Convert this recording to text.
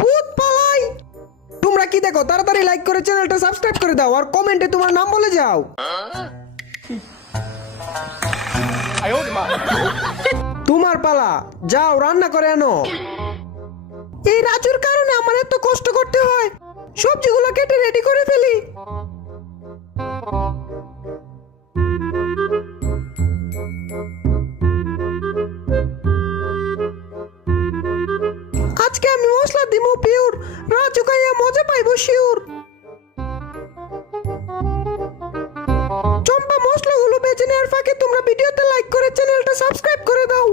ভূত পালাই। তোমরা কি দেখো? তাড়াতাড়ি লাইক করে চ্যানেলটা সাবস্ক্রাইব করে দাও আর কমেন্টে তোমার নাম বলে যাও। তোমার পালা, যাও রান্না করে আনো। এই রাজুর কারণে আমার এত কষ্ট করতে হয়। সবজিগুলো কেটে রেডি করে ফেলি। আজকে আমি মশলা দিমু পিওর, রাজু খাইয়া মজা পাইবো শিওর। চম্পা মশলাগুলো বেছে নেওয়ার ফাঁকে তোমরা ভিডিওতে লাইক করে চ্যানেলটা সাবস্ক্রাইব করে দাও।